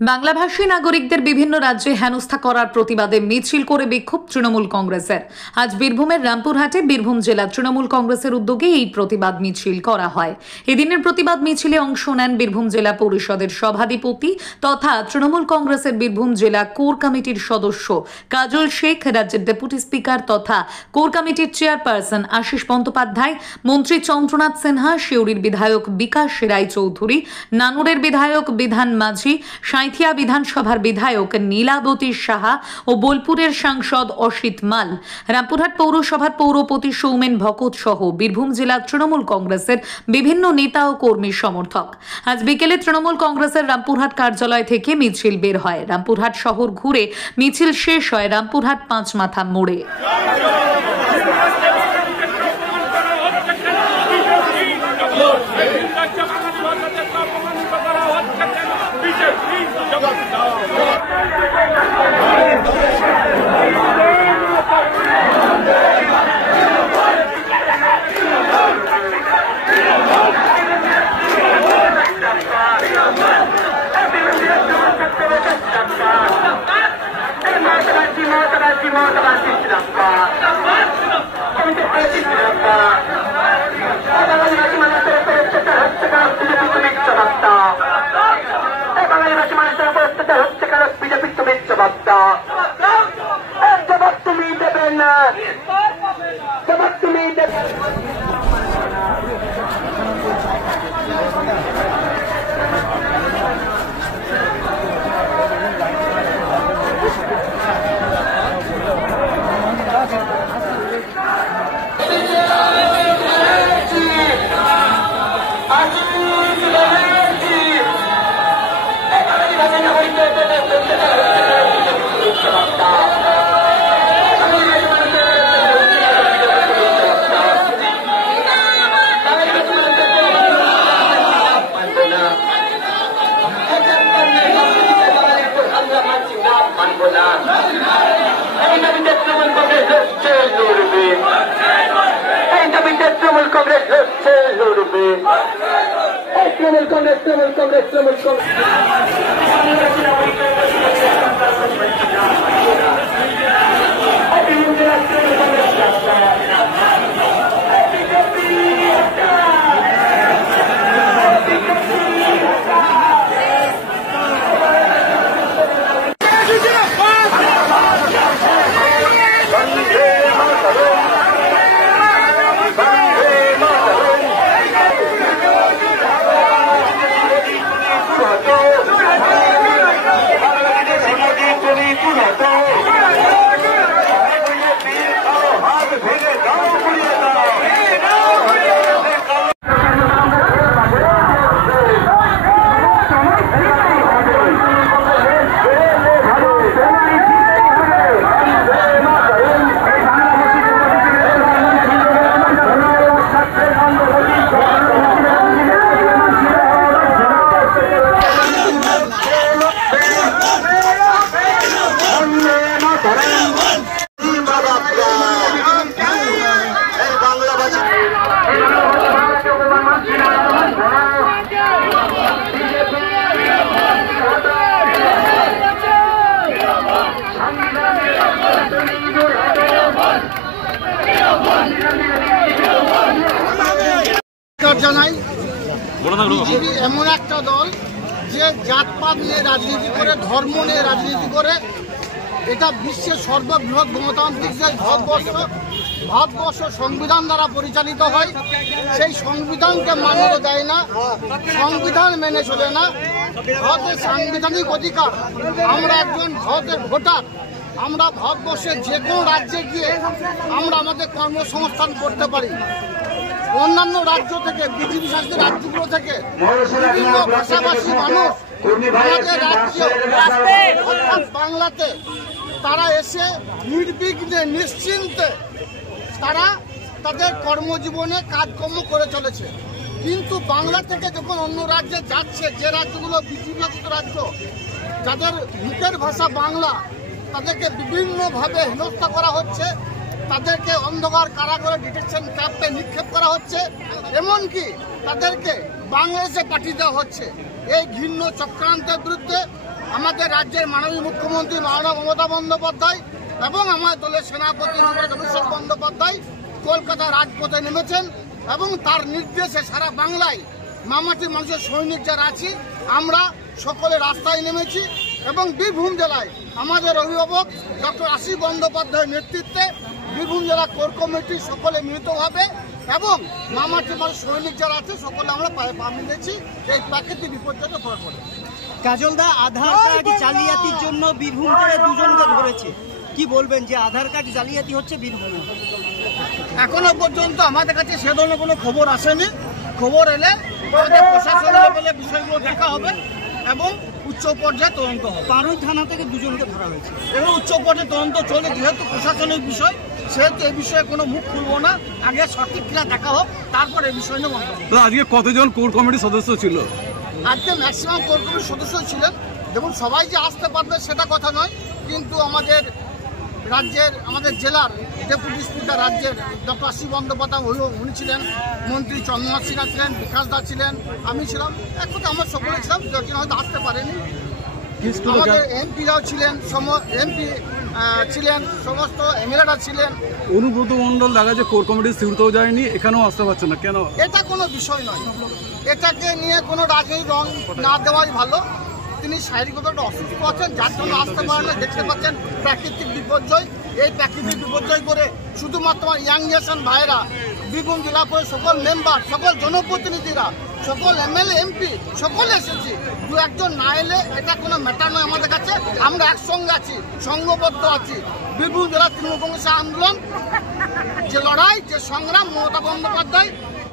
বাংলাভাষী নাগরিকদের বিভিন্ন রাজ্যে হেনস্থা করার প্রতিবাদে মিছিল করে বিক্ষোভ তৃণমূল কংগ্রেসের। আজ বীরভূমের রামপুরহাটে বীরভূম জেলা তৃণমূল কংগ্রেসের উদ্যোগে এই প্রতিবাদ মিছিল করা হয়। এদিনের প্রতিবাদ মিছিলে অংশ নেন বীরভূম জেলা পরিষদের সভাধিপতি তথা তৃণমূল কংগ্রেসের বীরভূম জেলা কোর কমিটির সদস্য কাজল শেখ, রাজ্যের ডেপুটি স্পিকার তথা কোর কমিটির চেয়ারপারসন আশিস বন্দ্যোপাধ্যায়, মন্ত্রী চন্দ্রনাথ সিনহা, শিউরির বিধায়ক বিকাশ রায়চৌধুরী, নানুরের বিধায়ক বিধান মাঝি, সাঁইথিয়া বিধানসভার বিধায়ক নীলাবতী সাহা ও বোলপুরের সাংসদ অসিত মাল, রামপুরহাট পৌরসভার পৌরপতি সৌমেন ভকত সহ বীরভূম জেলা তৃণমূল কংগ্রেসের বিভিন্ন নেতা ও কর্মী সমর্থক। আজ বিকেলে তৃণমূল কংগ্রেসের রামপুরহাট কার্যালয় থেকে মিছিল বের হয়। রামপুরহাট শহর ঘুরে মিছিল শেষ হয় রামপুরহাট পাঁচমাথা মোড়ে। জানাই বিজেপি এমন একটা দল যে জাতপাত নিয়ে রাজনীতি করে, ধর্ম নিয়ে রাজনীতি করে। এটা বিশ্বের সর্ববৃহৎ গণতান্ত্রিক দেশ ভারতবর্ষ সংবিধান দ্বারা পরিচালিত হয়। সেই সংবিধানকে মান্যতা দেয় না, সংবিধান মেনে চলে না। ভারতের সাংবিধানিক অধিকার, আমরা একজন ভারতের ভোটার, আমরা ভারতবর্ষের যে কোনো রাজ্যে গিয়ে আমরা আমাদের কর্মসংস্থান করতে পারি। অন্যান্য রাজ্য থেকে, বিজেপি শাসিত রাজ্যগুলো থেকে বিভিন্ন ভাষাভাষী মানুষ আমাদের রাজ্য অর্থাৎ বাংলাতে তারা এসে নির্বিঘ্নে নিশ্চিন্তে তারা তাদের কর্মজীবনে কাজকর্ম করে চলেছে। কিন্তু বাংলা থেকে যখন অন্য রাজ্যে যাচ্ছে, যে রাজ্যগুলো বিজেপি শাসিত রাজ্য, যাদের মুখের ভাষা বাংলা, তাদেরকে বিভিন্নভাবে হেনস্থা করা হচ্ছে। তাদেরকে অন্ধকার কারাগারে ডিটেকশন ক্যাম্পে নিক্ষেপ করা হচ্ছে, এমনকি তাদেরকে বাংলাদেশে পাঠিয়ে দেওয়া হচ্ছে। এই ঘৃণ্য চক্রান্তের বিরুদ্ধে আমাদের রাজ্যের মাননীয় মুখ্যমন্ত্রী মাননীয় মমতা বন্দ্যোপাধ্যায় এবং আমার দলের সেনাপতি অভিষেক বন্দ্যোপাধ্যায় কলকাতা রাজপথে নেমেছেন এবং তার নির্দেশে সারা বাংলায় মামাটির মানুষের সৈনিক যারা আছি আমরা সকলে রাস্তায় নেমেছি এবং বীরভূম জেলায় আমাদের অভিভাবক ডক্টর আশিস বন্দ্যোপাধ্যায়ের নেতৃত্বে বীরভূম জেলা কোর কমিটি সকলে মিলিতভাবে এবং মামাটির মানুষ সৈনিক যারা আছে সকলে আমরা পায়ে পা মিলেছি এই প্রাকৃতিক বিপর্যয়টা পড়ে পড়ে। কাজলদা, আধার কার্ড জালিয়াতির জন্য বীরভূম থেকে দুজনকে ধরেছে, কি বলবেন যে আধার কার্ড জালিয়াতি হচ্ছে বীরভূমে? এখনো পর্যন্ত আমাদের কাছে সে ধরনের কোনো খবর আসেনি। খবর এলে আমাদের প্রশাসন লেভেলে বিষয়গুলো দেখা হবে এবং উচ্চ পর্যায়ে তদন্ত হবে। পারুই থানা থেকে দুজনকে ধরা হয়েছে এবং উচ্চ পর্যায়ে তদন্ত চলে, যেহেতু প্রশাসনের বিষয় সেহেতু এই বিষয়ে কোনো মুখ খুলবো না। আগে সঠিক ক্রিয়া দেখা হোক, তারপর এই বিষয় নিয়ে মন্তব্য। আজকে কতজন কোর কমিটির সদস্য ছিল? আজকে ম্যাক্সিমাম কোর কমিটির সদস্য ছিলেন। দেখুন, সবাই যে আসতে পারবে সেটা কথা নয়, কিন্তু আমাদের রাজ্যের আমাদের জেলার ডেপুটি স্পিকার রাজ্যের ডক্টর আশিস বন্দ্যোপাধ্যায় উনি ছিলেন, মন্ত্রী চন্দ্রনাথ সিনহা ছিলেন, বিকাশ দা ছিলেন, আমি ছিলাম, এক কথা আমরা সকলে ছিলাম। যখন হয়তো আসতে পারেনি, আমাদের এমপিরাও ছিলেন, এমপি ছিলেন, সমস্ত এমএলএরা ছিলেন। অনুব্রত মণ্ডল দেখা যায় কোর কমিটির সিউড়তেও যায়নি, এখানেও আসতে পারছে না কেন? এটা কোনো বিষয় নয়, এটাকে নিয়ে কোনো রাজনৈতিক রং না দেওয়াই ভালো। তিনি শারীরিকভাবে একটা অসুস্থ আছেন, যার জন্য আসতে পারেন না। দেখতে পাচ্ছেন প্রাকৃতিক বিপর্যয়, এই প্রাকৃতিক বিপর্যয় করে শুধুমাত্র ইয়াং জেনারেশন ভাইরা, বীরভূম জেলা পরিষদ সকল মেম্বার, সকল জনপ্রতিনিধিরা, সকল এমএলএ এমপি সকলে এসেছি। দু একজন না এলে এটা কোনো ম্যাটার নয় আমাদের কাছে। আমরা একসঙ্গে আছি, সংঘবদ্ধ আছি। বীরভূম জেলা তৃণমূল কংগ্রেসের আন্দোলন, যে লড়াই, যে সংগ্রাম, মমতা বন্দ্যোপাধ্যায়